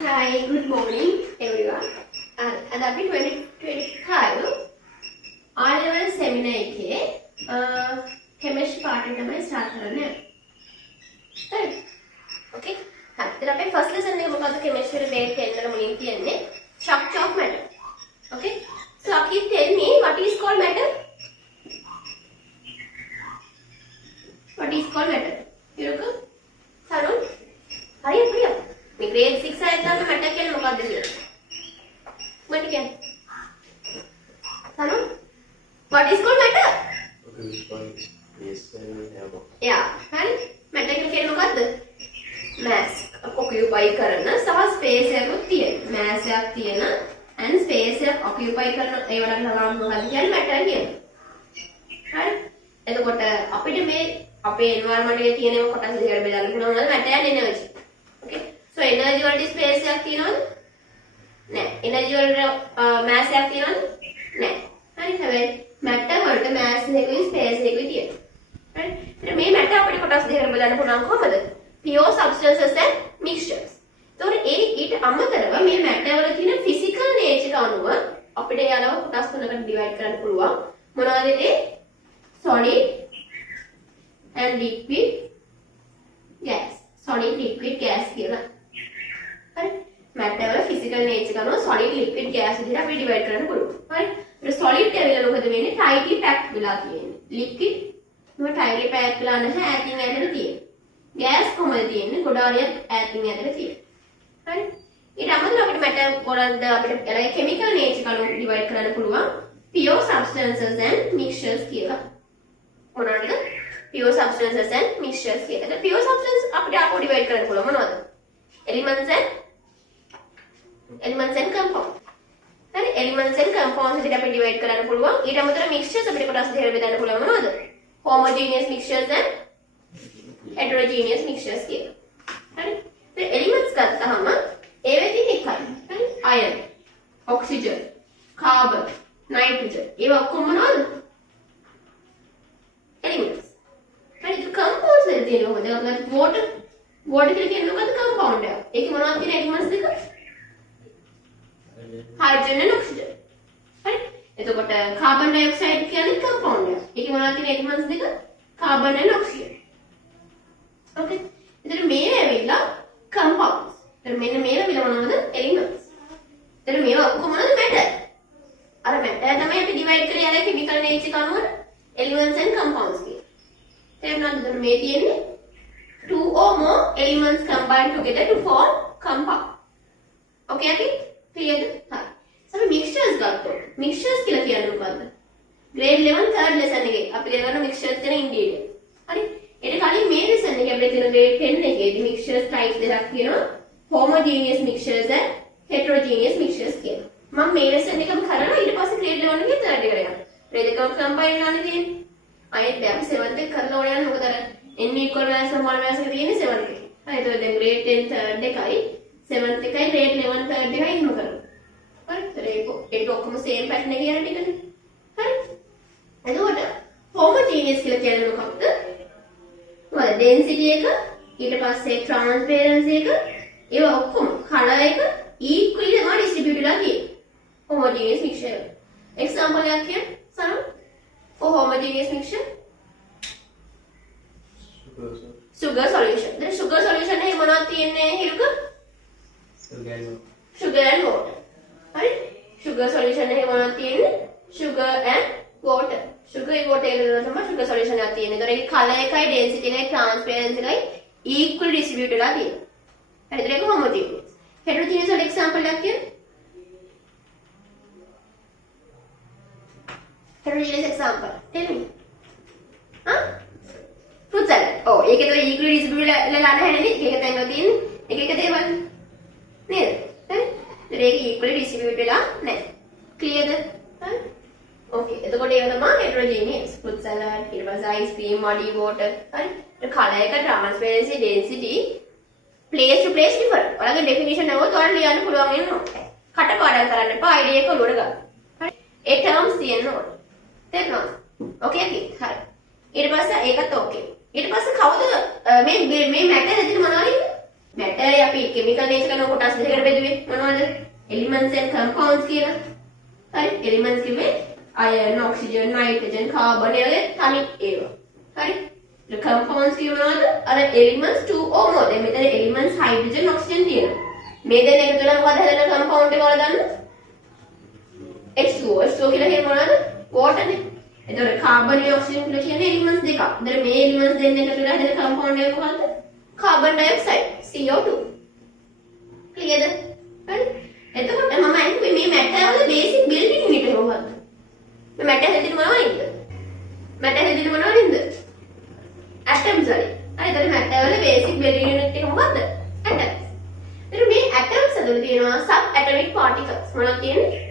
Hi, good morning everyone. අද අපි 2025 R-level seminar එකේ chemistry part එක තමයි start කරන්නේ. හරි. Okay. හරි. ඉතින් අපේ first lesson එක මොකද්ද chemistry related පෙන්නන මුලින් කියන්නේ structure of matter. Okay. So Akif, tell me what is called matter? What is called matter? Yuruka? Sarun? Hurry up. මේ grade 6 අය ගන්න matter කියන්නේ මොකක්ද කියලා? මොකද කියන්නේ? Sarun? What is called matter? Okay, which one is yes and no? Yeah. හරි. matter කියන්නේ මොකද්ද? mass occupy කරන සහ space එකක් තියෙන. mass එකක් තියෙන and space එකක් occupy කරන ඒවට තමයි මොකක්ද කියන්නේ matter කියන්නේ. හරි. එතකොට අපිට මේ අපේ environment එකේ තියෙන කොටස් දෙකකට බෙදන්න පුළුවන් නේද matter and energy. Okay. So energy වලට space එකක් තියෙනවද? නැහැ. energy වලට mass එකක් තියෙනවද? නැහැ. හරි. හැබැයි matter වලට mass එකකුයි space එකකුයි තියෙනවා. හරි. ඉතින් මේ matter අපිට කොටස් දෙකකට බෙදන්න පුළුවන් කොහමද? pure substances and mixtures. ඒතකොට ඊට අමතරව මේ matter වල තියෙන physical nature අනුව අපිට යාලව කොටස් තුනකට divide කරන්න පුළුවන්. මොනවද ඒ? solid and liquid gas. solid liquid gas කියලා. හරි. matter වල physical nature අනුව solid liquid gas විදිහට අපිට divide කරන්න පුළුවන්. හරි. ඒක solid ඇවිල්ලා මොකද වෙන්නේ? tightly packed වෙලා තියෙන්නේ. liquid මොකද tightly packed වෙලා නැහැ ඈතින් ඇදලා තියෙන්නේ. gas කොහමද තියෙන්නේ? ගොඩාරියක් ඈතින් ඇදලා තියෙන්නේ. හරි. ඊට අමතරව අපිට matter වලද අපිට එළගේ chemical nature අනුව divide කරන්න පුළුවන්. pure substances and mixtures කියලා. මොනවද? pure substances and mixtures කියලා. ඒක pure substance අපිට ආපහු divide කරන්න පුළුවන් මොනවද? elements and compounds. හරි elements and compounds විදිහට අපිට divide කරන්න පුළුවන්. ඊට අමතරව mixtures අපිට කොටස් දෙකකට බෙදන්න පුළුවන් මොනවද? homogeneous mixtures and heterogeneous mixtures කියලා. හරි. ඉතින් elements ගත්තාම ඒවා තියෙන එකයි. හරි. iron, oxygen, carbon, nitrogen. ඒවා ඔක්කොම මොනවද? elements. හරි. ඒක compounds වල තියෙන මොකද? water කියලා කියන්නේ මොකද්ද compound එක? ඒකේ මොනවද තියෙන elements දෙක? hydrogen and oxygen. හරි. එතකොට carbon dioxide කියන්නේ compound එක. ඒකේ මොනවද තියෙන elements දෙක? carbon and oxygen. Okay. එතකොට මේ ඇවිල්ලා compounds. එතකොට මෙන්න මේවා විල මොනවද? elements. එතකොට මේවා ඔක්කොම මොනවද? matter. අර matter තමයි අපි divide කරේ අර chemical nature කනුව elements and compounds කියලා. තේරුණාද? එතකොට මේ තියෙන්නේ two or more elements combined together to form compound. Okay අපි clear ද? හරි. අපි mixtures ගත්තොත් mixtures කියලා කියන්නේ මොකද්ද? grade 11 third lesson එකේ අපි ඉගෙන ගන්න mixtures ගැන in detail. හරි. ඊට කලින් මේ lesson එකේ අපිට තියෙන grade 10 එකේදී mixtures types දෙකක් තියෙනවා. homogeneous mixtures and heterogeneous mixtures කියලා. මම මේ lesson එකම කරලා ඊට පස්සේ grade 11 එකේ third එකට යනවා. grade එකම combine වෙනානේ තියෙන්නේ. අයත් දැන් 7th එක කරලා ඕන යන්නේ මොකද අර n equal mass small mass එක තියෙන්නේ 7th එකේ. හරි. ඒතකොට දැන් grade 10 third එකයි 7th එකයි grade 11 third එකයි එහෙම කරමු. හරි. ඒක ඔක්කොම same pattern එකේ යන ටිකනේ. හරි. එතකොට homogeneous කියලා කියන්නේ මොකක්ද? මොකද density එක ඊට පස්සේ transparency එක ඒවා ඔක්කොම color එක equally තමයි distribute වෙලා තියෙන්නේ. homogeneous mixture. example එකක් කියන්න සරල. for homogeneous mixture sugar solution. දැන් sugar solution එකේ මොනවද තියෙන්නේ හිරුක? sugar and water. හරි? sugar solution එකේ මොනවද තියෙන්නේ? sugar and water. sugar and water එකේ තමයි sugar solution එකක් තියෙන්නේ. ඒතර ඒකේ color එකයි density එකයි transparency එකයි equal distribute වෙලා තියෙනවා. හරි. ඒතර ඒක homogeneous. heterogeneous වල example එකක් කියන්න. heterogeneous example. Tell me. fruit salad. Oh, ඒකේ තව equally distribute වෙලා නැහැ නේද? ඒක තැන්වල තියෙන්නේ. එක එක දේවල්. නේද? හරි. ඒතර ඒක equally distribute වෙලා නැහැ. clear ද? හරි. okay. එතකොට ඒක තමයි heterogeneous. fruit salad, ඊට පස්සේ ice cream, muddy water. හරි. ඒ color එක, transparency, density place to place different. ඔයාලගේ definition නමුත් ඔයාලට ලියන්න පුළුවන් වෙනවා. කටපාඩම් කරන්න එපා. idea එක ඔලුවට ගන්න. හරි. ඒ terms තියෙන්න ඕනේ. තේරුණාද? okay okay. හරි. ඊට පස්සේ ඒකත් okay. ඊට පස්සේ කවුද මේ matter ඇතුලේ මොනවද ඉන්නේ? matter අපි chemical nature කරන කොටස් දෙකකට බෙදුවේ මොනවද? elements and compounds කියලා. හරි elements කිව්වේ iron, oxygen, nitrogen, carbon වගේ තනි ඒවා. හරි the compounds කියනවාද? අර elements two or more. දැන් මෙතන elements hydrogen, oxygen තියෙනවා. මේ දෙන්න එකතු වෙලා මොකද හැදෙන compound එක වල දන්නවද? H2O. H2O කියලා කියන්නේ මොනවද? water නේ. එතකොට carbon and oxygen කියලා කියන්නේ elements දෙකක්. එතකොට මේ elements දෙන්න එකතු වෙලා හැදෙන compound එක මොකද්ද? carbon dioxide CO2. clearද? හරි එතකොට මම අයින්නේ මේ matter වල basic building unit එක මොකද්ද? මේ matter හැදෙන්නේ මොනවයින්ද? matter හැදෙන්නේ මොනවයින්ද? atoms වලින්. හරි එතකොට matter වල basic building unit එක මොකද්ද? atoms. එතකොට මේ atoms වල තියෙනවා subatomic particles. මොනවද තියෙන්නේ?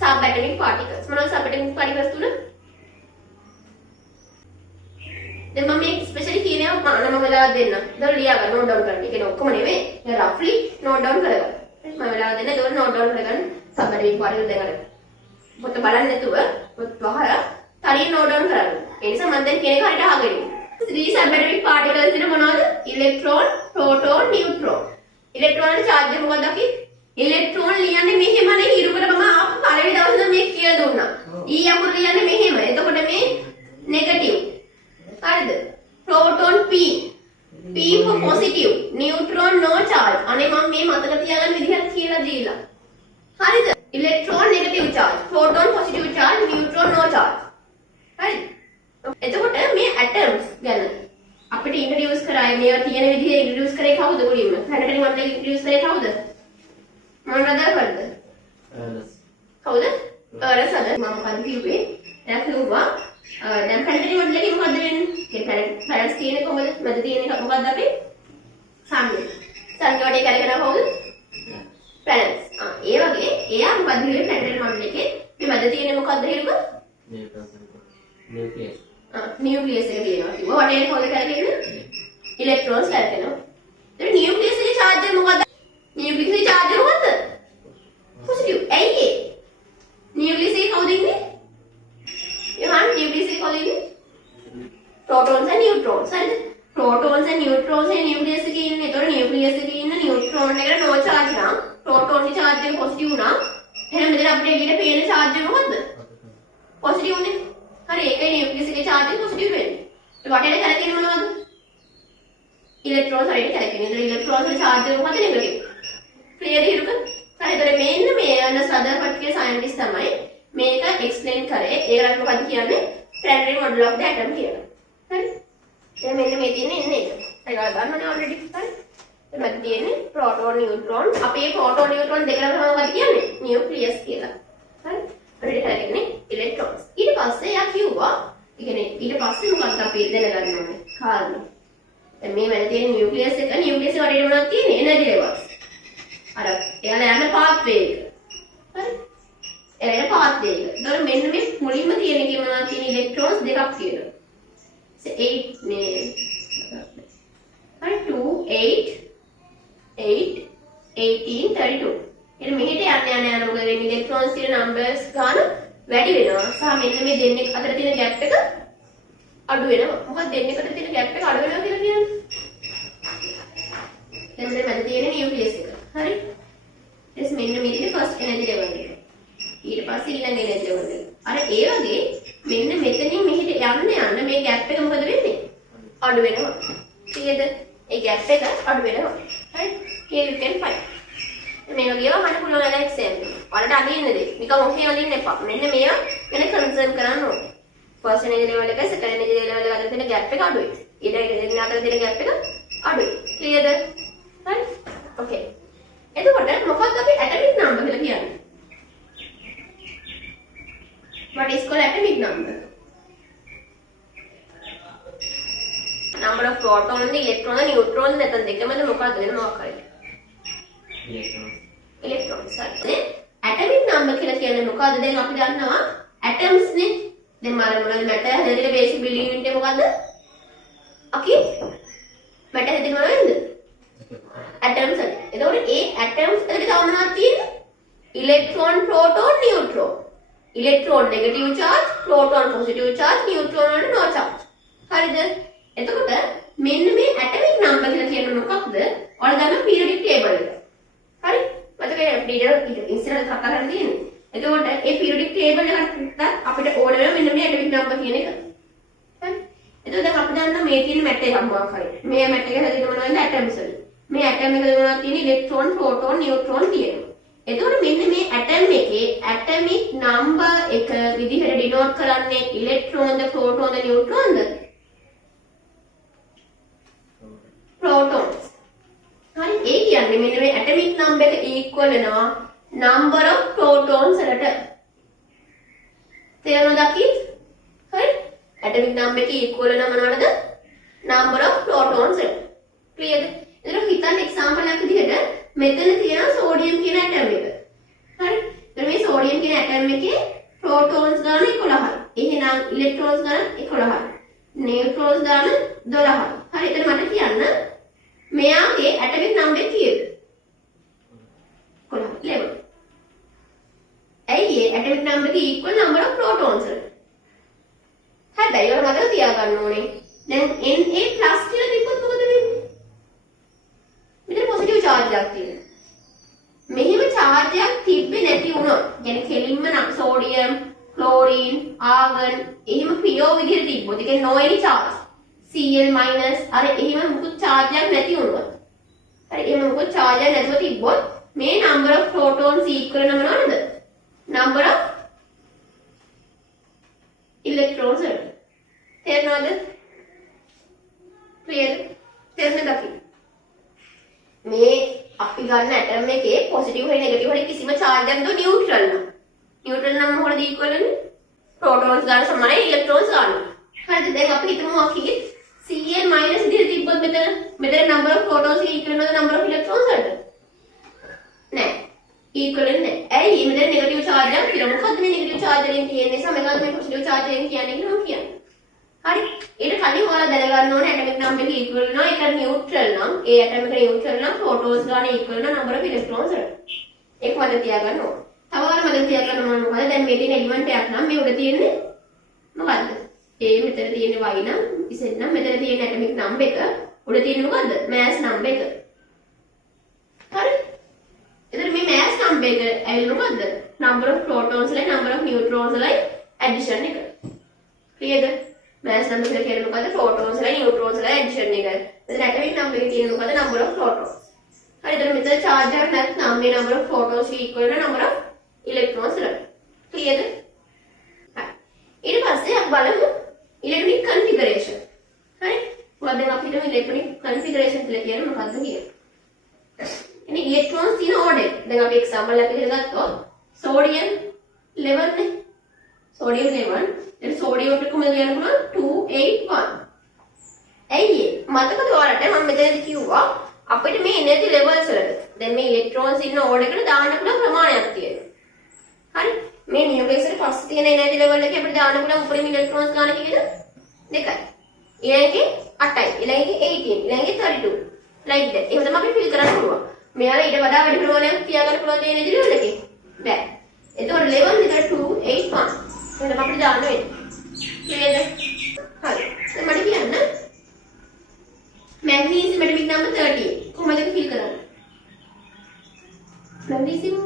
subatomic particles. මොනවද subatomic particles තුන? දැන් මම මේ ස්පෙෂලි කියනවා නම වෙලාවක් දෙන්න. ඒක ලියා ගන්න නෝට් ඩවුන් කරන්න. ඒ කියන්නේ ඔක්කොම නෙවෙයි. දැන් රෆ්ලි නෝට් ඩවුන් කරගන්න. මම වෙලාවක් දෙන්න. ඒක නෝට් ඩවුන් කරගන්න. සබ්බැටමික් පාටිකල් දෙක අරගෙන. පොත බලන්න නැතුව පොත් වහලා තනියෙන් නෝට් ඩවුන් කරන්න. ඒ නිසා මම දැන් කියන එක හරියට අහගෙන ඉන්න. 3 සබ්බැටමික් පාටිකල්ස් තියෙන මොනවද? ඉලෙක්ට්‍රෝන, ප්‍රෝටෝන, නියුට්‍රෝන. ඉලෙක්ට්‍රෝන වල charge එක මොකක්ද අපි? ඉලෙක්ට්‍රෝන ලියන්නේ මෙහෙමනේ හිරුකට මම ආපු පළවෙනි දවසේ මේක කියලා දුන්නා. ඊ අකුර ලියන්නේ මෙහෙම. එතකොට මේ නෙගටිව්. හරිද? proton P. P for positive. Neutron no charge. අනේ මම මේ මතක තියාගන්න විදිහක් කියලා දීලා. හරිද? electron negative charge. Proton positive charge. Neutron no charge. හරිද? එතකොට මේ atoms ගැන අපිට ඉන්ට්‍රොඩියුස් කරායි මේවා තියෙන විදිහේ ඉන්ට්‍රොඩියුස් කරේ කවුද මුලින්ම? හැනටරි මම ඉන්ට්‍රොඩියුස් කරේ කවුද? මම රදර්ෆර්ඩ්ද? කවුද? රසද මම මොකද කිව්වේ? දැන් කිව්වා දැන් පැරටි මොඩල් එකේ මොකද්ද වෙන්නේ? ඒ පැරට්ස් තියෙන්නේ කොහොමද? මැද තියෙන එක මොකද්ද අපි? සම්මිය. සම්මිය වටේ කරගෙන කවුද? පැරට්ස්. ඒ වගේ එයා මොකද්ද කියන්නේ පැරටි මොඩල් එකේ මේ මැද තියෙන්නේ මොකද්ද හිරුක? නියුක්ලියස්. නියුක්ලියස් එක කියනවා. කිව්වා වටේ කවුද කරගෙන්නේ? ඉලෙක්ට්‍රෝන්ස් කරගෙනවා. ඒ නියුක්ලියස් එකේ charge එක මොකද්ද? නියුක්ලියස් එකේ charge එක මොකද්ද? පොසිටිව්. ඇයි ඒ? නියුක්ලියස් එකේ කවුද ඉන්නේ? यहाँ न्यूक्लियस एक कौन है? Protons and neutrons. हरिද? protons and neutrons है न्यूक्लियस එකේ ඉන්නේ. ඒතකොට न्यूक्लियस එකේ ඉන්න neutron එකට no charge නම් proton ගේ charge එක positive නම් එහෙනම් මෙතන අපිට එළියට පේන charge එක මොකද්ද? positive නේ. හරි ඒකයි न्यूक्लियस එකේ charge එක positive වෙන්නේ. ඒ වටේට කැරකෙන්නේ මොනවද? electrons හරියට කැරකෙන්නේ. ඒතර electrons වල charge එක මොකද? negative. clear හිරුක? හරි ඒතර මෙන්න මේ අන සදර්ෆර්ඩ් කියන scientist තමයි මේක එක්ස්ප්ලেইন කරේ. ඒකට මොකද කියන්නේ? primary model of the atom කියලා. හරි? දැන් මෙන්න මේ තියෙන ඉන්නේ ඒක. ඒක ගන්නනේ already. හරි? එතන තියෙන්නේ proton neutron. අපේ proton neutron දෙකම තමයි මොකද කියන්නේ? nucleus කියලා. හරි? අපිට හරියන්නේ electrons. ඊට පස්සේ යා කිව්වා, ඒ කියන්නේ ඊට පස්සේ මොකක්ද අපි දැනගන්න ඕනේ? කාරණා. දැන් මේ වැඩ තියෙන nucleus එක nucleus එක වටේට මොනවද තියෙන්නේ? energy levels. අර එයාලා යන pathway එක. හරි? එරේ පාත් දෙක. ඒතකොට මෙන්න මේ මුලින්ම තියෙන එකේ මොනවද තියෙන ඉලෙක්ට්‍රෝන්ස් දෙකක් තියෙනවා. 8 මේ හරි 2 8 8 18 32. එන මෙහෙට යන්න මොකද වෙන්නේ? ඉලෙක්ට්‍රෝන්ස් තියෙන නම්බර්ස් ගන්න වැඩි වෙනවා. සහ මෙන්න මේ දෙන්නේ අතර තියෙන ગેප් එක අඩු වෙනවා. මොකද දෙන්නේ අතර තියෙන ગેප් එක අඩු වෙනවා කියලා කියන්නේ. දැන් මේ මැද තියෙන නියුක්ලියස් එක. හරි? ඊට මෙන්න මේකේ ෆස්ට් එනර්ජි ලෙවල් එක. ඊට පස්සේ ඊළඟ එනර්ජි ලෙවල් එක. අර ඒ වගේ මෙන්න මෙතනින් මෙහෙට යන්න මේ ગેප් එක මොකද වෙන්නේ? අඩු වෙනවා. ඊයේද ඒ ગેප් එක අඩු වෙනවා. හරි? here you can find. මේ වගේ ඒවා අහන්න පුළුවන් අර එක්සැම්පල්. ඔයාලට අදින්න දෙයි. නිකන් ඔහේ අදින්න එපා. මෙන්න මේවා වෙන කන්සර්න් කරන්න ඕනේ. ෆස්ට් එනර්ජි ලෙවල් එකයි සෙකන්ඩ් එනර්ජි ලෙවල් එක අතර තියෙන ગેප් එක අඩුයි. ඊට දෙන්න අතර තියෙන ગેප් එක අඩුයි. ක්ලියර්ද? හරි? ඕකේ. එතකොට මොකක්ද අපි ඇටොමික් නම්බර් කියලා කියන්නේ? What is called atomic number? Number of proton, electron, neutron නැත්නම් දෙකමද මොකක්ද වෙන මොකක් හරි? electrons. හරි. atomic number කියලා කියන්නේ මොකද්ද? දැන් අපි දන්නවා atoms නේ. දැන් මාර මොනවද matter හැදෙන්න basic building unit එක මොකද්ද? අකි matter හැදෙන්න මොනවද? atoms හරි. එතකොට ඒ atoms එකේ තව මොනවද තියෙන්නේ? electron, proton, neutron. electron negative charge, proton positive charge, neutron වල no charge. හරිද? එතකොට මෙන්න මේ ඇටොමික් නම්බර් කියලා කියන්නේ මොකක්ද? ඔයාලා දන්න පීරියඩික් ටේබල් එක. හරි? මතකයි ඩීටේල් ඉස්සරහට කතා කරන්න තියෙන්නේ. එතකොට ඒ පීරියඩික් ටේබල් එකට අපිට ඕන වෙන මෙන්න මේ ඇටොමික් නම්බර් කියන එක. හරි? එතකොට දැන් අපි දන්න මේ තියෙන මැට් එකක් මොකක් හරි. මේ මැට් එක හැදෙන්නේ මොනවද? ඇටම්ස් වලින්. මේ ඇටම් එකේ මොනවද තියෙන්නේ? ඉලෙක්ට්‍රෝන, ප්‍රෝටෝන, නියුට්‍රෝන තියෙනවා. එතකොට මෙන්න මේ ඇටම් එකේ ඇටොමික් නම්බර් එක විදිහට ඩිනෝට් කරන්නේ ඉලෙක්ට්‍රෝනද, ප්‍රෝටෝනද, නියුට්‍රෝනද? protons. හරි ඒ කියන්නේ මෙන්න මේ ඇටොමික් නම්බර් එක equal වෙනවා number of protons වලට. තේරුණාද කිත්? හරි ඇටොමික් නම්බර් එක equal වෙනවා මොනවටද? number of protons වලට. ක්ලියර්ද? එතකොට හිතන්න එක්සැම්පල් එකක් විදිහට මෙතන තියෙනවා සෝඩියම් කියන ඇටම් එක. හරි? එතකොට මේ සෝඩියම් කියන ඇටම් එකේ protons ගාන 11යි. එහෙනම් electrons ගාන 11යි. neutrons ගාන 12යි. හරි එතන මට කියන්න මෙයාගේ ඇටොමික් නම්බර් කීයද? 11. ඇයි ඒ ඇටොමික් නම්බර් එක equal number of protons වලට? හැබැයි ඔයාලා මතක තියාගන්න ඕනේ. දැන් Na+ කියලා තිබ්බොත් මොකද වෙන්නේ? මෙතන පොසිටිව් charge එකක් තියෙනවා. මෙහෙම charge එකක් තිබ්බේ නැති වුණොත්, يعني කෙලින්ම නම් සෝඩියම්, ක්ලෝරින්, ආගන් එහෙම පියෝ විදිහට තිබ්බොත්, ඒ කියන්නේ no any charge. Cl- අර එහෙම මුකුත් charge එකක් නැති වුණොත්. හරි එහෙම මුකුත් charge එකක් නැතුව තිබ්බොත් මේ number of protons equal වෙන මොනවද? number of electrons වලට. තේරෙනවද? clear? තේරෙනවද? මේ අපි ගන්න ඇටම් එකේ positive හරි negative හරි කිසිම charge එකක් නැතුව neutral නම්. neutral නම් මොකටද equal වෙන්නේ? protons ගන්න සමානයි electrons ගන්න. හරිද? දැන් අපි හිතමු අපි Cl- විදිහට තිබ්බොත් මෙතන number of protons equal වෙනවද number of electrons වලට? නෑ. equal වෙන්නේ නෑ. ඇයි? මෙතන negative charge එකක් තියෙනවා. මොකද්ද මේ negative charge එකෙන් තියෙන්නේ? සමගාමී මේ positive charge එකෙන් කියන්නේ කියලා මම කියන්නේ. හරි. ඊට කලින් ඔයාලා දැනගන්න ඕනේ ඇටොමික් නම්බර් එක equal වෙනවා. ඒක neutral නම්, ඒ ඇටම් එක neutral නම් protons ගාන equal වෙන number of electrons වලට. ඒක මතක තියාගන්න ඕනේ. තව ඔයාලා මතක තියාගන්න ඕනේ මොකද? දැන් මේ තියෙන element එකක් නම් මේ උඩ තියෙන්නේ මොකද්ද? ඒ මෙතන තියෙන y නම් ඉතින් නම් මෙතන තියෙන ඇටොමික් නම්බර් එක උඩ තියෙන්නේ මොකද්ද? mass නම්බර් එක. හරි? එතන මේ mass නම්බර් එක ඇවිල්ලා මොකද්ද? number of protons වලයි number of neutrons වලයි addition එක. clearද? mass නම්බර් කියලා කියන්නේ මොකද්ද? protons වලයි neutrons වලයි addition එක. එතන ඇටොමික් නම්බර් එකේ තියෙන මොකද්ද? number of protons. හරි එතන මෙතන charge එකක් නැත්නම් මේ number of protons equal වෙන number of electrons වලට. clearද? හරි. ඊට පස්සේ අපි බලමු electronic configuration. හරි? මොකද දැන් අපි හිතමු electronic configuration කියලා කියන්නේ මොකක්ද කියලා. එනේ electrons තියෙන order. දැන් අපි example එකක් විදිහට ගත්තොත් sodium 11 නේ. sodium 11. දැන් sodium එකට කොහොමද ලියන්න පුළුවන්? 281. ඇයි මතකද ඔයාලට මම මෙතනදී කිව්වා අපිට මේ energy levels වලට දැන් මේ electrons ඉන්න order එකට දාන්න පුළුවන් ප්‍රමාණයක් තියෙනවා. හරි? මේ nucleus එකට පස්සේ තියෙන energy level එකේ අපිට දාන්න පුළුවන් උපරිම electrons ගන්න කීයද? 2යි. ඊළඟේ 8යි. ඊළඟේ 18. ඊළඟේ 32. like that. එහෙම තමයි අපි fill කරන්න පුළුවන්. මෙයාලා ඊට වඩා වැඩි ප්‍රමාණයක් තියාගන්න පුළුවන් දේ energy level එකේ. බෑ. එතකොට level එක 281. එහෙනම් අපිට දාන්න වෙන්නේ. clearද? හරි. දැන් මට කියන්න magnesium atomic number 38. කොහොමද ඒක fill කරන්නේ? magnesium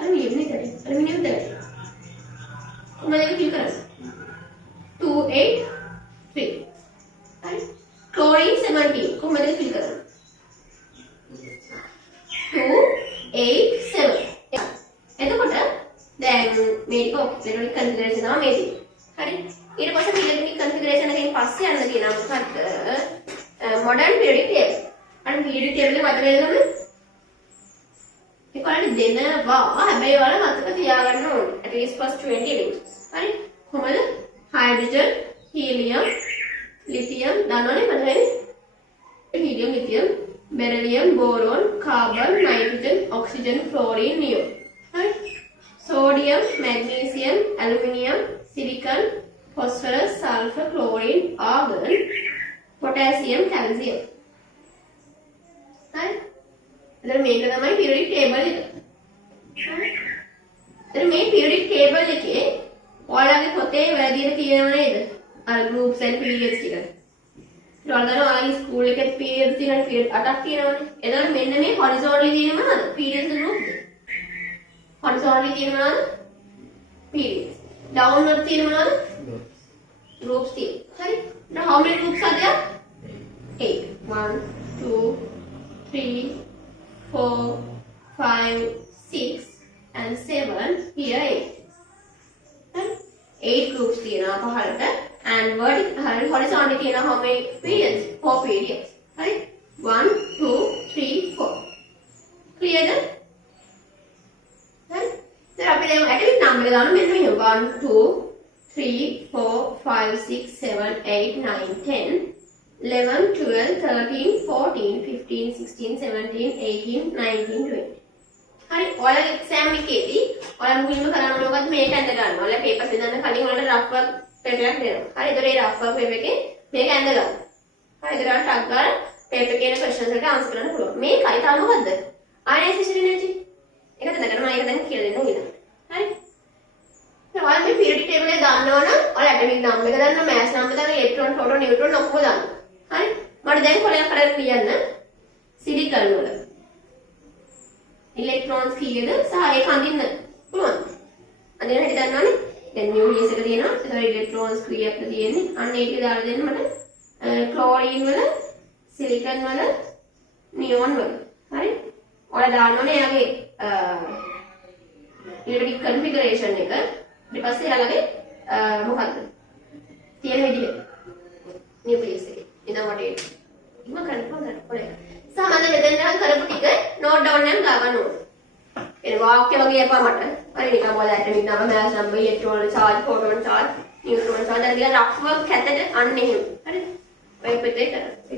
aluminium නේ කරේ. aluminium 30. කොහොමද ඒක fill කරන්නේ? 283. හරි. chlorine 17. කොහොමද ඒක fill කරන්නේ? 287. එතකොට දැන් මේ ටික electronic configuration තමයි මේ ටික. හරි. ඊට පස්සේ electronic configuration එකෙන් පස්සේ යන්න තියෙනවා මොකක්ද? modern periodic table. අර periodic table එක මතක වෙනවද? ඒක ඔයාලට දෙනවා. හැබැයි ඔයාලා මතක තියාගන්න ඕනේ. at least first 20 elements. හරි? කොහමද? hydrogen, helium, lithium දන්නවනේ මතකනේ? helium, lithium, beryllium, boron, carbon, nitrogen, oxygen, fluorine, neon. Hari? Sodium, magnesium, aluminium, silicon, phosphorus, sulfur, chlorine, argon, potassium, calcium. Hari? එතන මේක තමයි periodic table එක. හරි? එතන මේ periodic table එකේ ඔයාලගේ පොතේ වැරදිලා තියෙනව නේද? අර groups and periods ටික. ඊළඟට ඔයාලගේ ස්කූල් එකේ පීරියඩ්ස් තියෙනවා පීරියඩ් 8ක් තියෙනවානේ. එතකොට මෙන්න මේ හොරිසොන්ටලි තියෙන මොනවද? පීරියඩ්ස් ගෲප්ද. හොරිසොන්ටලි තියෙන මොනවද? පීරියඩ්ස්. ඩවුන්වර්ඩ් තියෙන මොනවද? groups තියෙනවා. හරි. now how many groups are there? 8. 1 2 3 4 5 6 and 7 here 8. Right? 8 groups තියෙනවා පහළට and horizontally තියෙනවා how many periods? 4 periods. Right? 1 2 3 4. Clear then? Right? then අපි දැන් atomic number එක දාන්න මෙන්න මෙහෙම 1 2 3 4 5 6 7 8 9 10 11 12 13 14 15 16 17 18 19 20. හරි ඔයාලා එක්සෑම් එකේදී ඔයාලා මුලින්ම කරන්න ඕන මොකද්ද මේක ඇඳ ගන්න. ඔයාලා පේපර් බෙදන්න කලින් ඔයාලට රෆ් වර්ක් පේපර් එකක් දෙනවා. හරි ඒතකොට ඒ රෆ් වර්ක් පේපර් එකේ මේක ඇඳ ගන්න. හරි ඒතකොට ටක් ගාලා පේපර් එකේ ක්වෙස්චන්ස් වලට ආන්සර් කරන්න පුළුවන්. මේකයි තාම මොකද්ද? Ionisation energy. ඒකද දැන් මම ඒක දැන් කියලා දෙන්න ඕනේ. හරි. දැන් ඔයාලා මේ පිරියඩ් ටේබල් එක දන්නවනම් ඔයාලා ඇටොමික් නම්බර් එක දන්නවා, මෑස් නම්බර් දන්නවා, ඉලෙක්ට්‍රෝන, ප්‍රෝටෝන, නියුට්‍රෝන ඔක්කොම දන්නවා. හරි. මට දැන් කොලයක් කරලා කියන්න සිලිකන් වල ඉලෙක්ට්‍රෝන්ස් කීයද සහ ඒක අඳින්න පුළුවන්. අඳින හැටි දන්නවනේ. දැන් නියුක්ලියස් එක තියෙනවා. ඒතකොට ඉලෙක්ට්‍රෝන්ස් කීයක් තියෙන්නේ? අන්න ඒක දාලා දෙන්න මට ක්ලෝරින් වල, සිලිකන් වල, නියෝන් වල. හරි? ඔයාලා දාන්නෝනේ එයාගේ ඉලෙක්ට්‍රික් කන්ෆිගරේෂන් එක. ඊට පස්සේ එයාලගේ මොකක්ද? තියෙන විදිහ. නියුක්ලියස් එකේ. ඉතින් වටේ. ඉම කරපුවා පොඩේ. සමහරවිට මෙතෙන් නම් කරපු ටික නෝට් ඩවුන් එකක් දාගන්න ඕනේ. ඒ වාක්‍ය වගේ එපා මට. හරි නිකන් ඔයාලා ඇටොමික් නම්බර්, මෑස් නම්බර්, ඉලෙක්ට්‍රෝන චාර්ජ්, ප්‍රෝටෝන චාර්ජ්, නියුට්‍රෝන චාර්ජ් අර ටික රෆ් වර්ක් හැටට අන්න එහෙම. හරිද? ඔය පිටේ කරා.